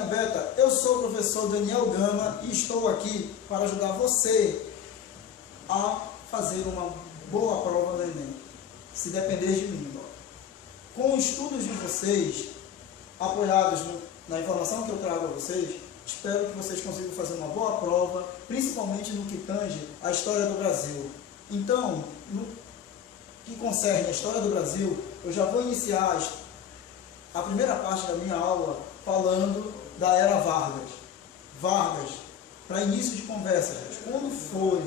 galerinha beta, eu sou o professor Daniel Gama e estou aqui para ajudar você a fazer uma boa prova do Enem, se depender de mim. Com os estudos de vocês, apoiados na informação que eu trago a vocês, espero que vocês consigam fazer uma boa prova, principalmente no que tange a história do Brasil. Então, no que concerne a história do Brasil, eu já vou iniciar a primeira parte da minha aula falando da Era Vargas. Vargas, para início de conversa, gente, quando for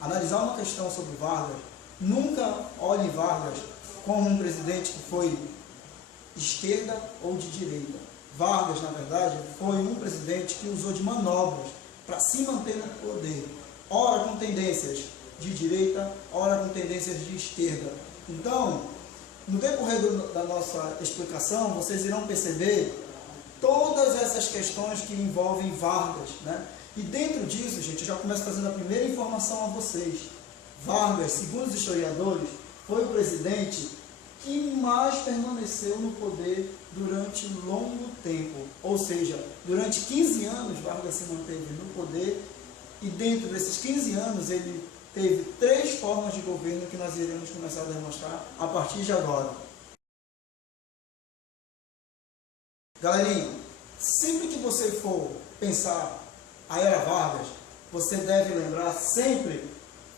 analisar uma questão sobre Vargas, nunca olhe Vargas como um presidente que foi de esquerda ou de direita. Vargas, na verdade, foi um presidente que usou de manobras para se manter no poder, ora com tendências de direita, ora com tendências de esquerda. Então, no decorrer da nossa explicação, vocês irão perceber todas essas questões que envolvem Vargas, né? E dentro disso, gente, eu já começo fazendo a primeira informação a vocês. Vargas, segundo os historiadores, foi o presidente que mais permaneceu no poder durante longo tempo. Ou seja, durante 15 anos, Vargas se manteve no poder e dentro desses 15 anos ele teve 3 formas de governo que nós iremos começar a demonstrar a partir de agora. Galerinha, sempre que você for pensar a Era Vargas, você deve lembrar sempre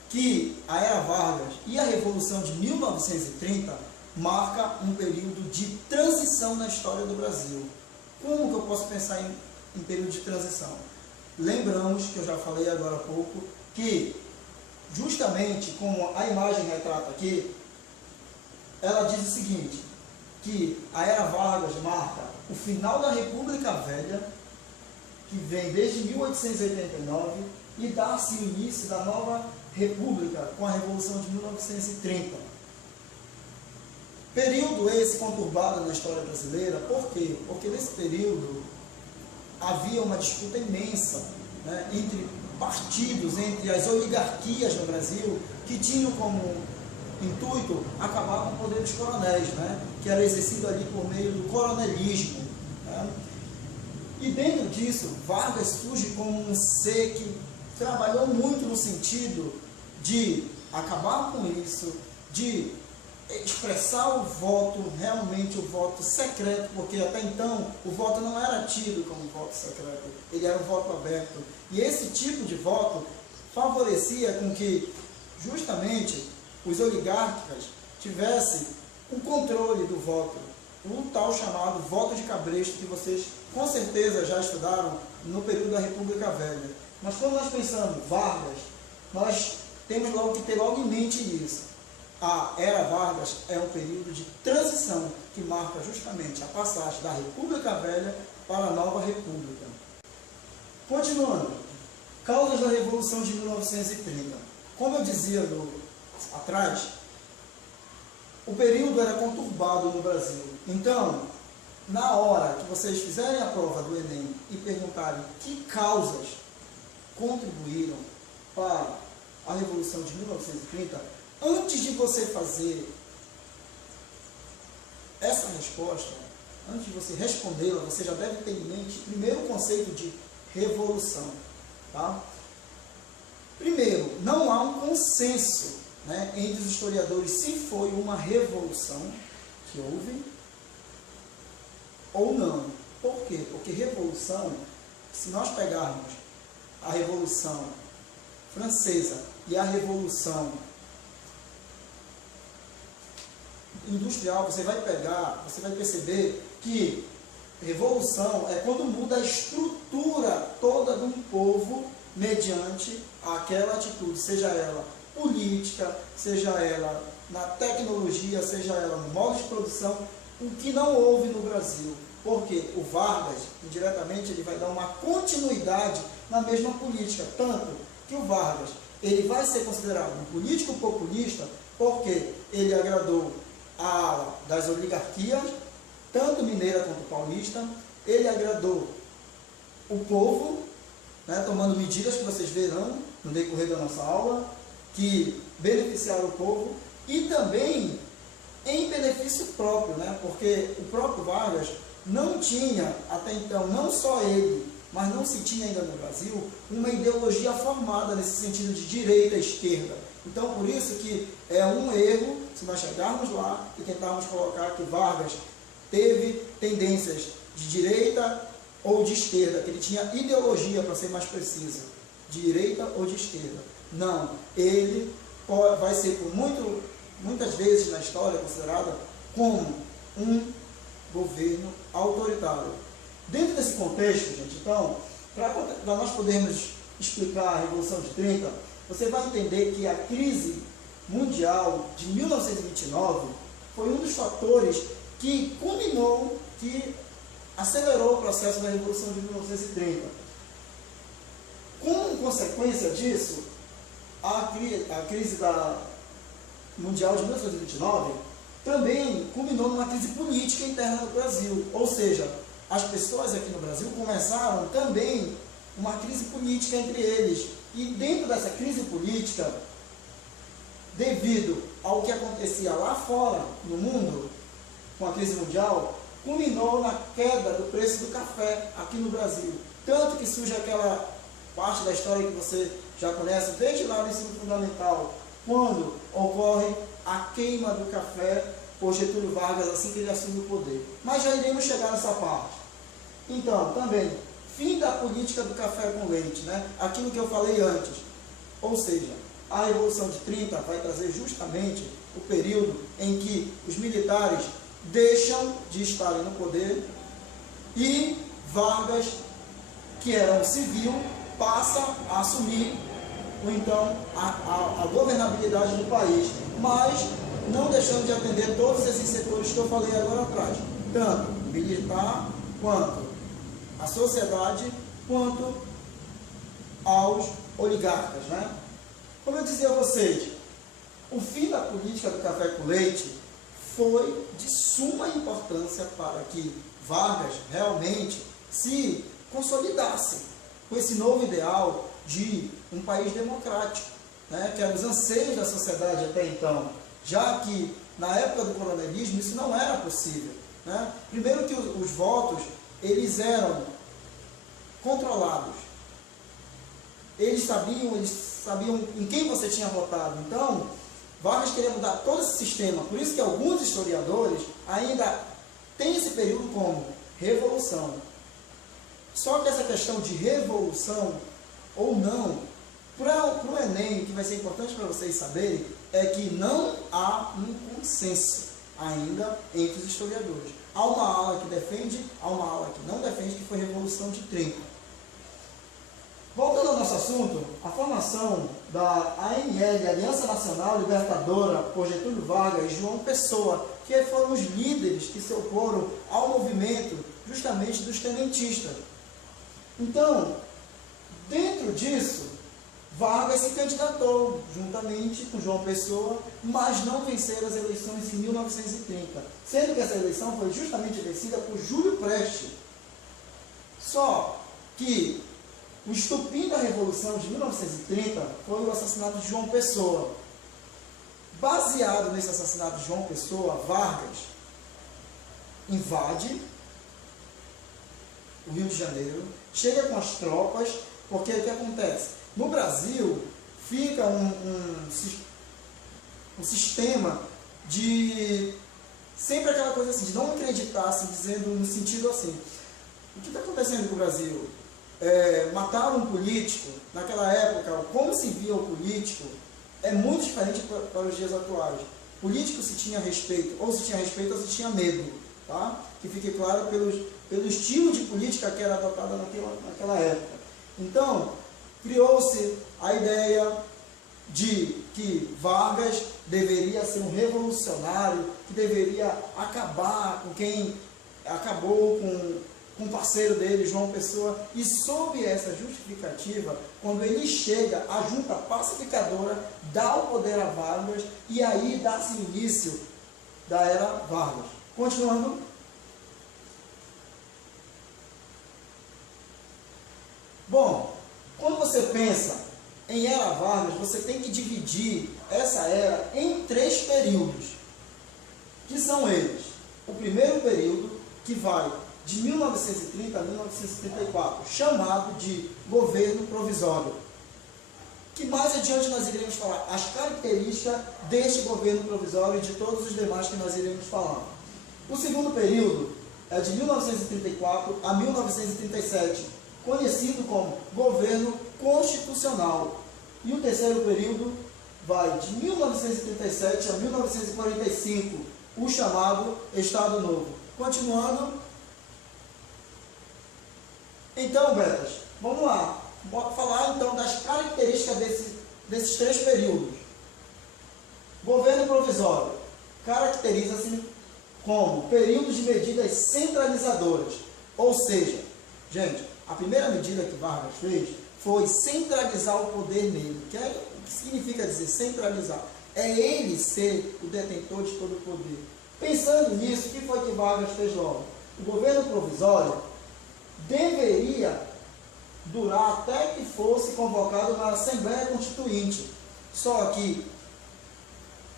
que a Era Vargas e a Revolução de 1930 marca um período de transição na história do Brasil. Como que eu posso pensar em período de transição? Lembramos que eu já falei agora há pouco que, justamente como a imagem retrata aqui, ela diz o seguinte, que a Era Vargas marca o final da República Velha, que vem desde 1889, e dá-se o início da nova República com a Revolução de 1930. Período esse conturbado na história brasileira, por quê? Porque nesse período havia uma disputa imensa, né, entre partidos, entre as oligarquias no Brasil, que tinham como intuito acabar com o poder dos coronéis, né, que era exercido ali por meio do coronelismo. Né? E dentro disso, Vargas surge como um ser que trabalhou muito no sentido de acabar com isso, de expressar o voto, realmente o voto secreto, porque até então o voto não era tido como voto secreto, ele era um voto aberto. E esse tipo de voto favorecia com que justamente os oligarcas tivessem o controle do voto, o tal chamado voto de cabresto, que vocês com certeza já estudaram no período da República Velha. Mas quando nós pensamos Vargas, nós temos logo que ter logo em mente isso. A Era Vargas é um período de transição que marca justamente a passagem da República Velha para a nova República. Continuando, causas da Revolução de 1930. Como eu dizia atrás, o período era conturbado no Brasil. Então, na hora que vocês fizerem a prova do Enem e perguntarem que causas contribuíram para a Revolução de 1930, antes de você fazer essa resposta, antes de você respondê-la, você já deve ter em mente primeiro o conceito de revolução. Tá? Primeiro, não há um consenso, né, entre os historiadores se foi uma revolução que houve ou não. Por quê? Porque revolução, se nós pegarmos a Revolução Francesa e a Revolução Industrial, você vai perceber que revolução é quando muda a estrutura toda de um povo mediante aquela atitude, seja ela política, seja ela na tecnologia, seja ela no modo de produção, o que não houve no Brasil. Porque o Vargas, indiretamente, ele vai dar uma continuidade na mesma política, tanto que o Vargas ele vai ser considerado um político populista porque ele agradou a ala das oligarquias, tanto mineira quanto paulista, ele agradou o povo, né, tomando medidas que vocês verão no decorrer da nossa aula, que beneficiaram o povo, e também em benefício próprio, né, porque o próprio Vargas, não tinha, até então, não só ele, mas não se tinha ainda no Brasil, uma ideologia formada nesse sentido de direita e esquerda. Então, por isso que é um erro, se nós chegarmos lá e tentarmos colocar que Vargas teve tendências de direita ou de esquerda, que ele tinha ideologia, para ser mais preciso, de direita ou de esquerda. Não, ele vai ser por muitas vezes na história considerado como um governo autoritário. Dentro desse contexto, gente, então, para nós podermos explicar a Revolução de 30, você vai entender que a crise mundial de 1929 foi um dos fatores que culminou, que acelerou o processo da Revolução de 1930. Como consequência disso, a crise mundial de 1929 também culminou numa crise política interna no Brasil. Ou seja, as pessoas aqui no Brasil começaram também uma crise política entre eles. E dentro dessa crise política, devido ao que acontecia lá fora, no mundo, com a crise mundial, culminou na queda do preço do café aqui no Brasil. Tanto que surge aquela parte da história que você já conhece, desde lá no ensino fundamental, quando ocorre a queima do café por Getúlio Vargas, assim que ele assume o poder. Mas já iremos chegar nessa parte. Então, também, fim da política do café com leite, né? Aquilo que eu falei antes. Ou seja, a Revolução de 30 vai trazer justamente o período em que os militares deixam de estarem no poder e Vargas, que era um civil, passa a assumir então a governabilidade do país, mas não deixando de atender todos esses setores que eu falei agora atrás, tanto militar, quanto a sociedade, quanto aos oligarcas, né? Como eu dizia a vocês, o fim da política do café com leite foi de suma importância para que Vargas realmente se consolidasse com esse novo ideal de um país democrático, né, que eram os anseios da sociedade até então, já que na época do coronelismo isso não era possível, né? Primeiro que os votos, eles eram controlados, eles sabiam em quem você tinha votado. Então, Vargas queria mudar todo esse sistema, por isso que alguns historiadores ainda têm esse período como revolução. Só que essa questão de revolução ou não, para o Enem, o que vai ser importante para vocês saberem, é que não há um consenso ainda entre os historiadores. Há uma ala que defende, há uma ala que não defende, que foi a Revolução de 30. Voltando ao nosso assunto, a formação da ANL, Aliança Nacional Libertadora, por Getúlio Vargas e João Pessoa, que foram os líderes que se oporam ao movimento justamente dos tenentistas. Então, dentro disso, Vargas se candidatou juntamente com João Pessoa, mas não venceram as eleições em 1930, sendo que essa eleição foi justamente vencida por Júlio Prestes. Só que o estupim da Revolução de 1930 foi o assassinato de João Pessoa. Baseado nesse assassinato de João Pessoa, Vargas invade o Rio de Janeiro, chega com as tropas, porque o que acontece? No Brasil, fica um sistema de sempre aquela coisa assim, de não acreditar, assim, dizendo no sentido assim, o que está acontecendo com o Brasil? Mataram um político, naquela época, como se via o político, é muito diferente para os dias atuais. Político se tinha respeito, ou se tinha respeito ou se tinha medo, tá? Que fique claro pelo estilo de política que era adotada naquela época. Então, criou-se a ideia de que Vargas deveria ser um revolucionário, que deveria acabar com quem acabou com o parceiro dele, João Pessoa, e sob essa justificativa, quando ele chega, a junta pacificadora dá o poder a Vargas, e aí dá-se início da era Vargas. Continuando. Bom, quando você pensa em era Vargas, você tem que dividir essa era em 3 períodos, que são eles. O primeiro período, que vai de 1930 a 1934, chamado de governo provisório. Que mais adiante nós iremos falar as características deste governo provisório e de todos os demais que nós iremos falar. O segundo período é de 1934 a 1937, conhecido como governo constitucional. E o terceiro período vai de 1937 a 1945, o chamado Estado Novo. Continuando. Então, Betas, vamos lá. Vamos falar então das características desses três períodos. Governo provisório caracteriza-se como período de medidas centralizadoras. Ou seja, gente, a primeira medida que Vargas fez foi centralizar o poder nele. O que significa dizer centralizar? É ele ser o detentor de todo o poder. Pensando nisso, o que foi que Vargas fez logo? O governo provisório deveria durar até que fosse convocado na Assembleia Constituinte. Só que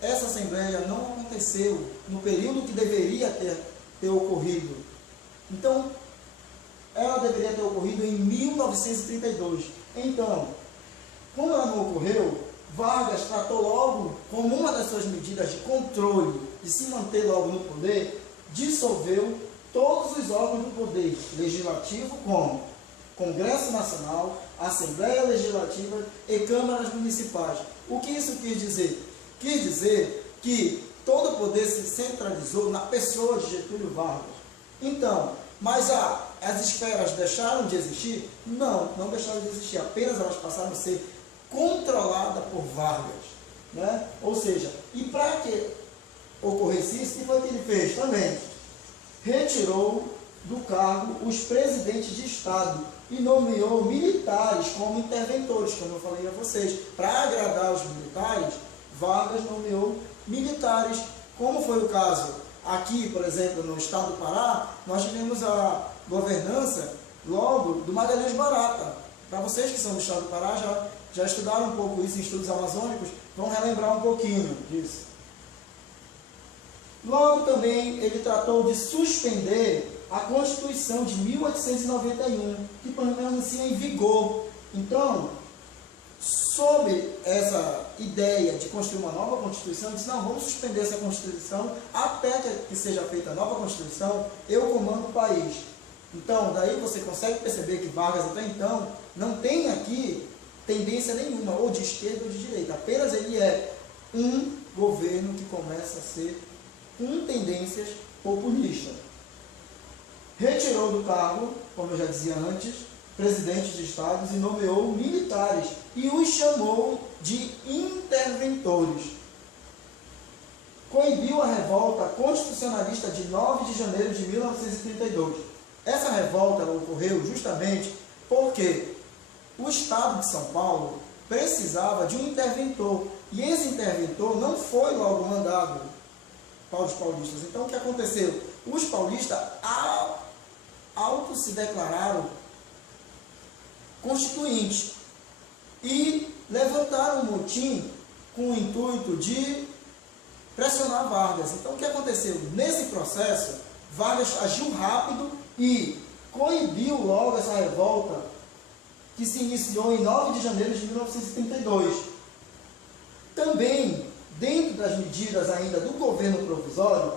essa Assembleia não aconteceu no período que deveria ter ocorrido. Então, ela deveria ter ocorrido em 1932. Então, como ela não ocorreu, Vargas tratou logo, como uma das suas medidas de controle, de se manter logo no poder, dissolveu todos os órgãos do poder legislativo, como Congresso Nacional, Assembleia Legislativa e câmaras municipais. O que isso quis dizer? Quis dizer que todo o poder se centralizou na pessoa de Getúlio Vargas. Então, mas as esferas deixaram de existir? Não, não deixaram de existir, apenas elas passaram a ser controladas por Vargas. Né? Ou seja, e para que ocorresse isso, o que foi que ele fez também? Retirou do cargo os presidentes de Estado e nomeou militares como interventores, como eu falei a vocês. Para agradar os militares, Vargas nomeou militares, como foi o caso aqui, por exemplo, no estado do Pará. Nós tivemos a governança logo do Magalhães Barata. Para vocês que são do estado do Pará, já estudaram um pouco isso em estudos amazônicos, vão relembrar um pouquinho disso. Logo também ele tratou de suspender a Constituição de 1891, que permanecia em vigor. Então, sob essa ideia de construir uma nova Constituição, disse, não, vamos suspender essa Constituição até que seja feita a nova Constituição, eu comando o país. Então, daí você consegue perceber que Vargas até então não tem aqui tendência nenhuma, ou de esquerda ou de direita, apenas ele é um governo que começa a ser com tendências populistas. Retirou do cargo, como eu já dizia antes, presidentes de estados e nomeou militares e os chamou de interventores. Coibiu a revolta constitucionalista de 9 de janeiro de 1932. Essa revolta ocorreu justamente porque o estado de São Paulo precisava de um interventor e esse interventor não foi logo mandado para os paulistas. Então o que aconteceu? Os paulistas auto se declararam constituintes e levantaram um motim com o intuito de pressionar Vargas. Então o que aconteceu? Nesse processo, Vargas agiu rápido e coibiu logo essa revolta que se iniciou em 9 de janeiro de 1932. Também, dentro das medidas ainda do governo provisório,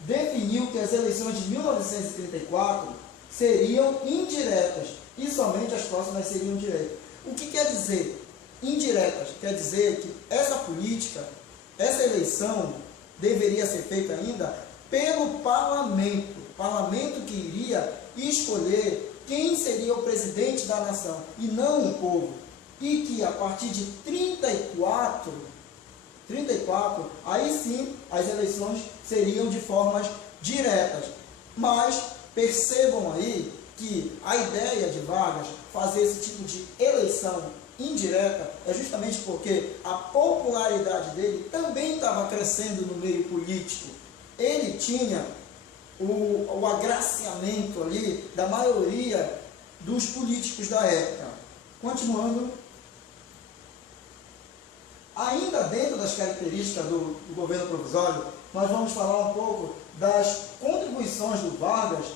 definiu que as eleições de 1934 seriam indiretas e somente as próximas seriam diretas. O que quer dizer indiretas? Quer dizer que essa política, essa eleição deveria ser feita ainda pelo parlamento, parlamento que iria escolher quem seria o presidente da nação e não o povo. E que a partir de 34, aí sim as eleições seriam de formas diretas. Mas percebam aí que a ideia de Vargas fazer esse tipo de eleição indireta é justamente porque a popularidade dele também estava crescendo no meio político. Ele tinha o agraciamento ali da maioria dos políticos da época. Continuando, ainda dentro das características do governo provisório, nós vamos falar um pouco das contribuições do Vargas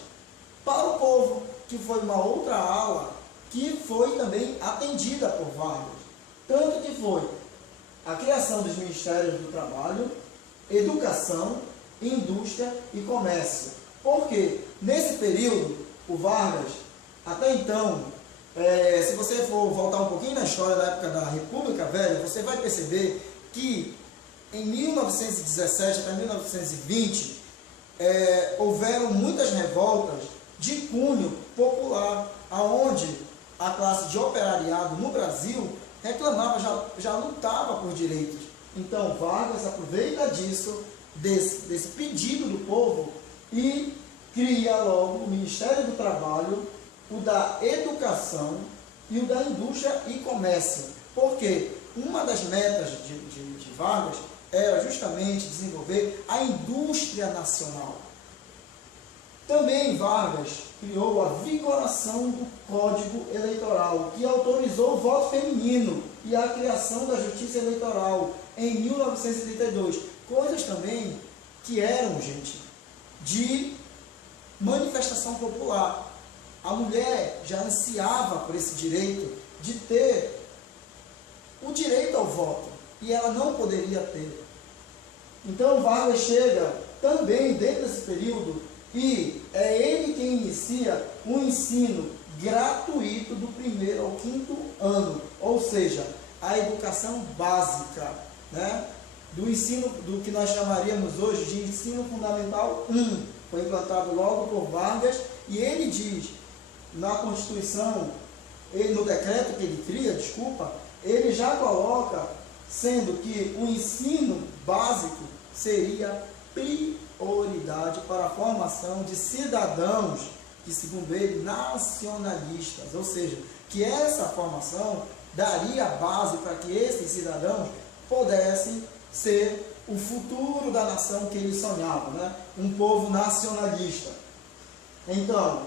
para o povo, que foi uma outra ala que foi também atendida por Vargas. Tanto que foi a criação dos Ministérios do Trabalho, Educação, Indústria e Comércio. Porque nesse período, o Vargas, até então, se você for voltar um pouquinho na história da época da República Velha, você vai perceber que em 1917 até 1920, houveram muitas revoltas de cunho popular, aonde a classe de operariado no Brasil reclamava, já lutava por direitos. Então Vargas aproveita disso, desse pedido do povo, e cria logo o Ministério do Trabalho, o da Educação e o da Indústria e Comércio. Porque uma das metas de Vargas era justamente desenvolver a indústria nacional. Também Vargas criou a vigoração do Código Eleitoral, que autorizou o voto feminino e a criação da Justiça Eleitoral em 1932. Coisas também que eram, gente, de manifestação popular. A mulher já ansiava por esse direito de ter o direito ao voto, e ela não poderia ter. Então Vargas chega também dentro desse período, e é ele quem inicia o ensino gratuito do 1º ao 5º ano, ou seja, a educação básica, né? Do ensino, do que nós chamaríamos hoje de ensino fundamental 1, foi implantado logo por Vargas, e ele diz na Constituição, no decreto que ele cria, ele já coloca, sendo que o ensino básico seria prioridade para a formação de cidadãos que, segundo ele, nacionalistas, ou seja, que essa formação daria base para que esses cidadãos pudessem ser o futuro da nação que ele sonhava, né? Um povo nacionalista. Então,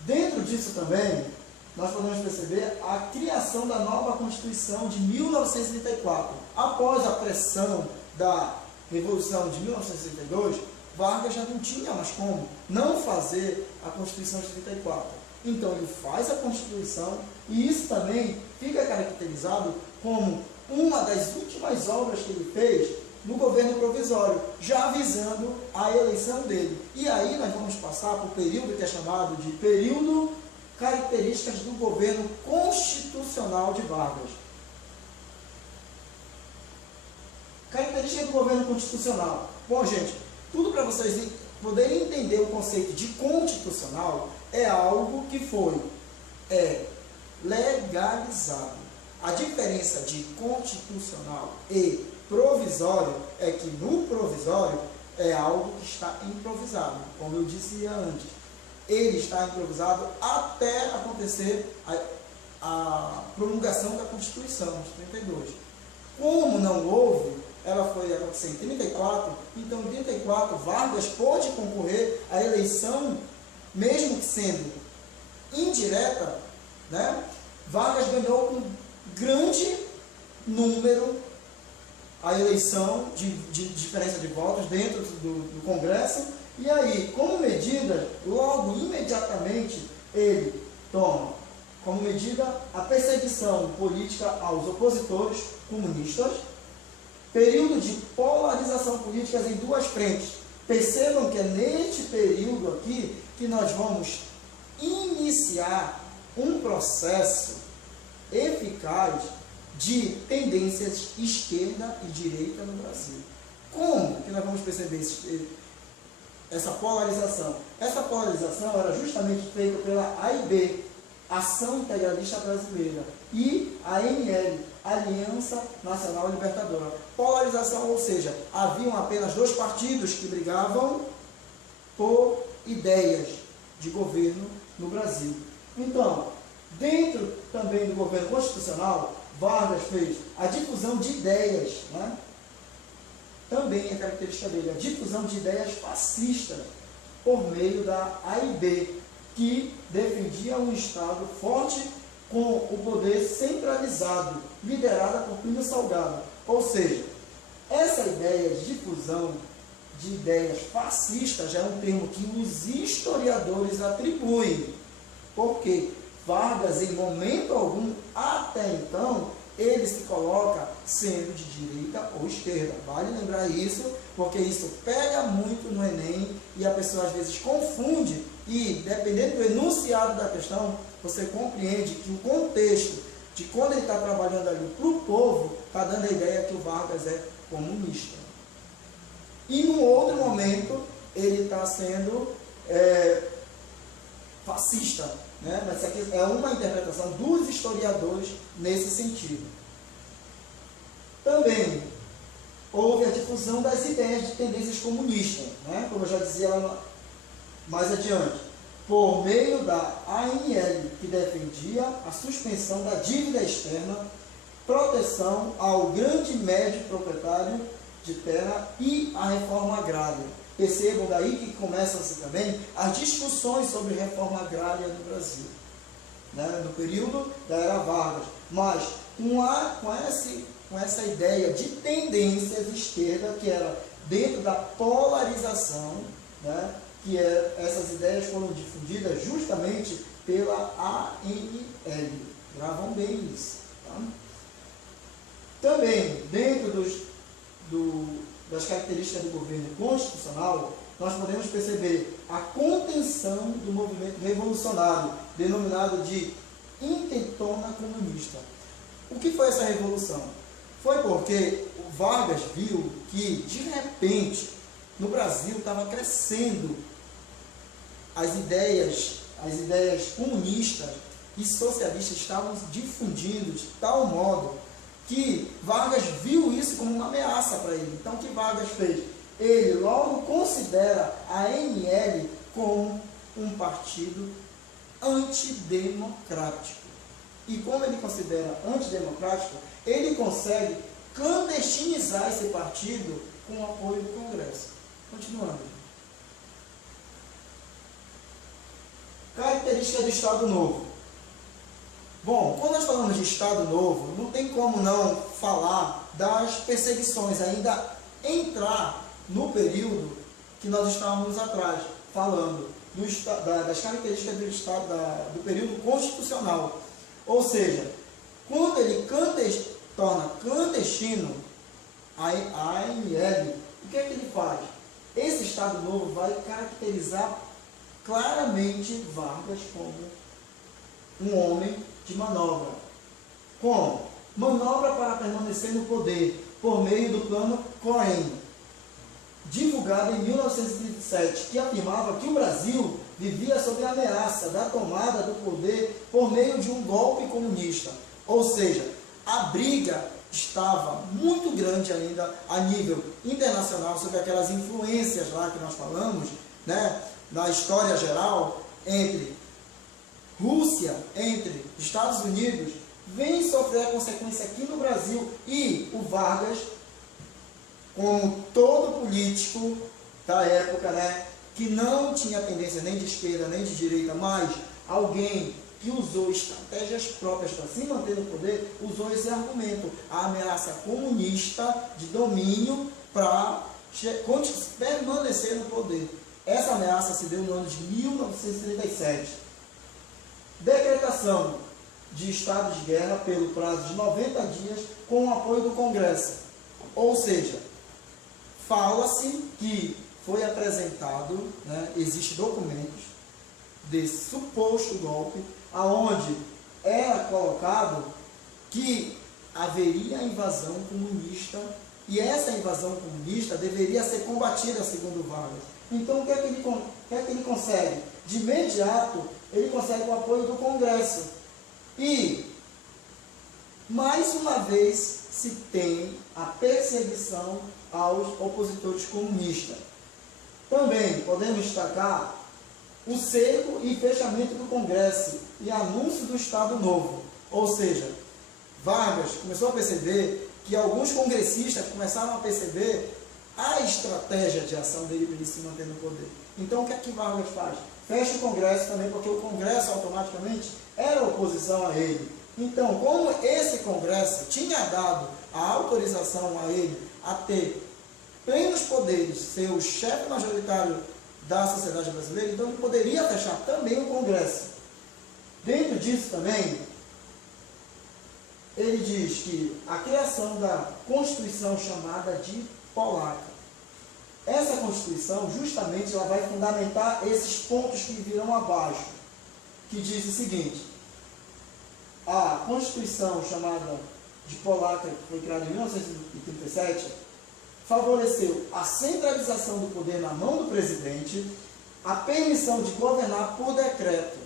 dentro disso também, nós podemos perceber a criação da nova Constituição de 1934. Após a pressão da Revolução de 1962, Vargas já não tinha mais como não fazer a Constituição de 34. Então ele faz a Constituição, e isso também fica caracterizado como uma das últimas obras que ele fez no governo provisório, já avisando a eleição dele. E aí nós vamos passar para o período que é chamado de período características do governo constitucional de Vargas. Características do governo constitucional. Bom, gente, tudo para vocês poderem entender o conceito de constitucional, é algo que foi legalizado. A diferença de constitucional e provisório é que no provisório é algo que está improvisado, como eu disse antes. Ele está improvisado até acontecer a promulgação da Constituição de 32. Como não houve, ela foi acontecer em 34, então em 34 Vargas pôde concorrer à eleição, mesmo que sendo indireta, né? Vargas ganhou com grande número a eleição de diferença de votos dentro do Congresso, e aí, como medida, logo, imediatamente, ele toma como medida a perseguição política aos opositores comunistas, período de polarização política em duas frentes. Percebam que é neste período aqui que nós vamos iniciar um processo eficaz de tendências esquerda e direita no Brasil. Como que nós vamos perceber essa polarização? Essa polarização era justamente feita pela AIB, Ação Integralista Brasileira, e a ANL, Aliança Nacional Libertadora. Polarização, ou seja, haviam apenas dois partidos que brigavam por ideias de governo no Brasil. Então, dentro também do governo constitucional, Vargas fez a difusão de ideias, né? Também é característica dele, a difusão de ideias fascistas por meio da AIB, que defendia um Estado forte com o poder centralizado, liderada por Plínio Salgado. Ou seja, essa ideia de difusão de ideias fascistas já é um termo que os historiadores atribuem. Porque Vargas, em momento algum, até então, ele se coloca sendo de direita ou esquerda. Vale lembrar isso, porque isso pega muito no Enem e a pessoa às vezes confunde e, dependendo do enunciado da questão, você compreende que o contexto de quando ele está trabalhando ali para o povo, está dando a ideia que o Vargas é comunista. E, num outro momento, ele está sendo fascista. Né? Mas isso aqui é uma interpretação dos historiadores nesse sentido. Também houve a difusão das ideias de tendências comunistas, né? Como eu já dizia lá mais adiante, por meio da ANL, que defendia a suspensão da dívida externa, proteção ao grande e médio proprietário de terra e a reforma agrária. Percebam daí que começam-se também as discussões sobre reforma agrária no Brasil, né, no período da Era Vargas, mas com essa ideia de tendências de esquerda, que era dentro da polarização, né, que essas ideias foram difundidas justamente pela ANL. Gravam bem isso. Tá? Também, dentro das características do governo constitucional, nós podemos perceber a contenção do movimento revolucionário, denominado de intentona comunista. O que foi essa revolução? Foi porque o Vargas viu que, de repente, no Brasil estava crescendo as ideias comunistas e socialistas estavam se difundindo de tal modo que Vargas viu isso como uma ameaça para ele. Então, o que Vargas fez? Ele logo considera a ANL como um partido antidemocrático. E como ele considera antidemocrático, ele consegue clandestinizar esse partido com o apoio do Congresso. Continuando. Característica do Estado Novo. Bom, quando nós falamos de Estado Novo, não tem como não falar das perseguições, ainda entrar no período que nós estávamos atrás, falando das características do período constitucional. Ou seja, quando ele torna clandestino a ANL, o que é que ele faz? Esse Estado Novo vai caracterizar claramente Vargas como um homem de manobra. Como? Manobra para permanecer no poder, por meio do plano Cohen, divulgado em 1927, que afirmava que o Brasil vivia sob a ameaça da tomada do poder por meio de um golpe comunista. Ou seja, a briga estava muito grande ainda a nível internacional sobre aquelas influências lá que nós falamos, né, na história geral, entre Rússia, entre Estados Unidos, vem sofrer a consequência aqui no Brasil. E o Vargas, como todo político da época, né, que não tinha tendência nem de esquerda nem de direita, mas alguém que usou estratégias próprias para se manter no poder, usou esse argumento, a ameaça comunista de domínio para permanecer no poder. Essa ameaça se deu no ano de 1937. Decretação de estado de guerra pelo prazo de 90 dias com o apoio do Congresso. Ou seja, fala-se que foi apresentado, né, existem documentos desse suposto golpe, aonde era colocado que haveria invasão comunista e essa invasão comunista deveria ser combatida, segundo Vargas. Então, o que é que ele consegue? De imediato, ele consegue o apoio do Congresso. E, mais uma vez, se tem a perseguição aos opositores comunistas. Também podemos destacar o cerco e fechamento do Congresso e anúncio do Estado Novo. Ou seja, Vargas começou a perceber que alguns congressistas começaram a perceber a estratégia de ação dele para ele se manter no poder. Então, o que é que Vargas faz? Fecha o Congresso também, porque o Congresso automaticamente era oposição a ele. Então, como esse Congresso tinha dado a autorização a ele a ter plenos poderes, ser o chefe majoritário da sociedade brasileira, então ele poderia fechar também o Congresso. Dentro disso também, ele diz que a criação da Constituição chamada de Polaca. Essa Constituição, justamente, ela vai fundamentar esses pontos que virão abaixo, que diz o seguinte: a Constituição chamada de Polaca, que foi criada em 1937, favoreceu a centralização do poder na mão do presidente, a permissão de governar por decreto.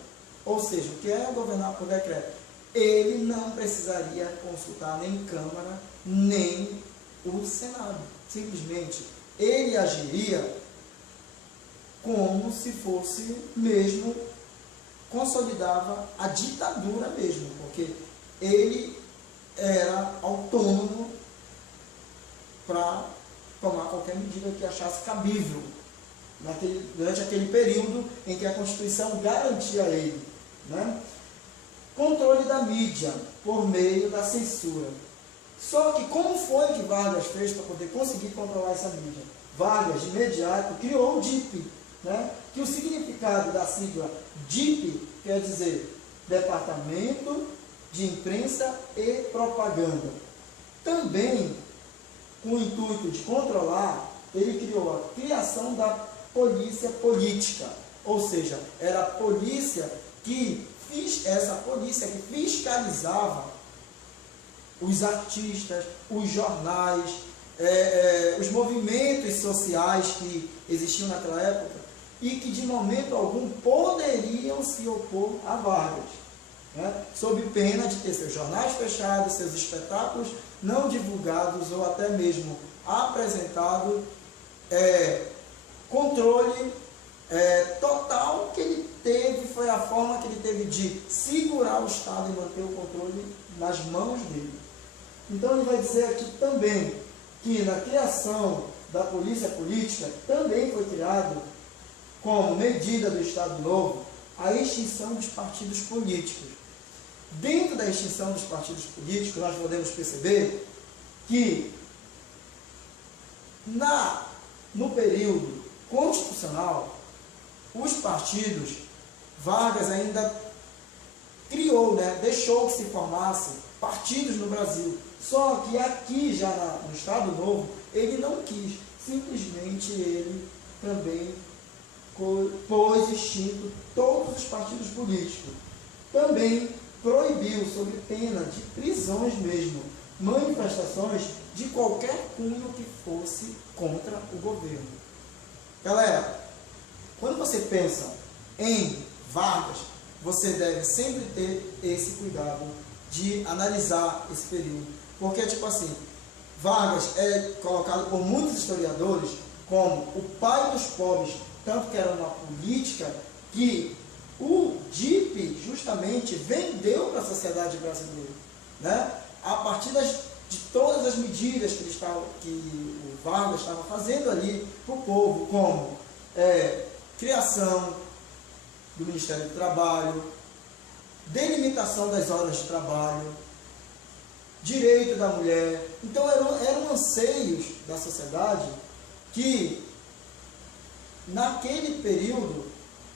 Ou seja, o que é governar por decreto? Ele não precisaria consultar nem Câmara, nem o Senado. Simplesmente, ele agiria como se fosse mesmo, consolidava a ditadura mesmo, porque ele era autônomo para tomar qualquer medida que achasse cabível durante aquele período em que a Constituição garantia a ele, né? Controle da mídia por meio da censura. Só que como foi que Vargas fez para poder conseguir controlar essa mídia? Vargas, de imediato, criou o DIP, né? Que o significado da sigla DIP quer dizer Departamento de Imprensa e Propaganda. Também, com o intuito de controlar, ele criou a criação da polícia política, ou seja, era a polícia que fiscalizava os artistas, os jornais, os movimentos sociais que existiam naquela época e que de momento algum poderiam se opor a Vargas, né? Sob pena de ter seus jornais fechados, seus espetáculos não divulgados ou até mesmo apresentado, controle total que ele teve, foi a forma que ele teve de segurar o Estado e manter o controle nas mãos dele. Então ele vai dizer aqui também que na criação da polícia política também foi criado, como medida do Estado Novo, a extinção dos partidos políticos. Dentro da extinção dos partidos políticos, nós podemos perceber que no período constitucional, os partidos, Vargas ainda criou, deixou que se formassem partidos no Brasil. Só que aqui, já no Estado Novo, ele não quis. Simplesmente ele também pôs extinto todos os partidos políticos. Também proibiu, sob pena de prisões mesmo, manifestações de qualquer cunho que fosse contra o governo. Galera, quando você pensa em Vargas, você deve sempre ter esse cuidado de analisar esse período. Porque, tipo assim, Vargas é colocado por muitos historiadores como o pai dos pobres, tanto que era uma política que o DIP justamente vendeu para a sociedade brasileira, né? A partir de todas as medidas que o Vargas estava fazendo ali para o povo, como criação do Ministério do Trabalho, delimitação das horas de trabalho, direito da mulher. Então eram anseios da sociedade que naquele período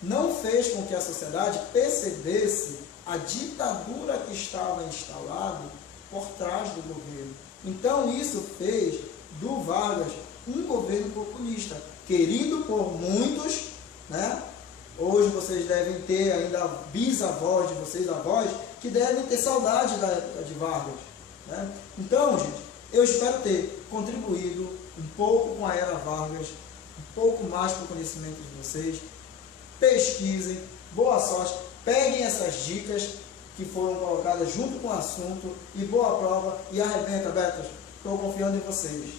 não fez com que a sociedade percebesse a ditadura que estava instalada por trás do governo. Então isso fez do Vargas um governo populista, querido por muitos, né? Hoje vocês devem ter ainda bisavós de vocês, avós, que devem ter saudade da época de Vargas, né? Então, gente, eu espero ter contribuído um pouco com a era Vargas, um pouco mais para o conhecimento de vocês. Pesquisem, boa sorte, peguem essas dicas que foram colocadas junto com o assunto e boa prova e arrebenta, Betas. Estou confiando em vocês.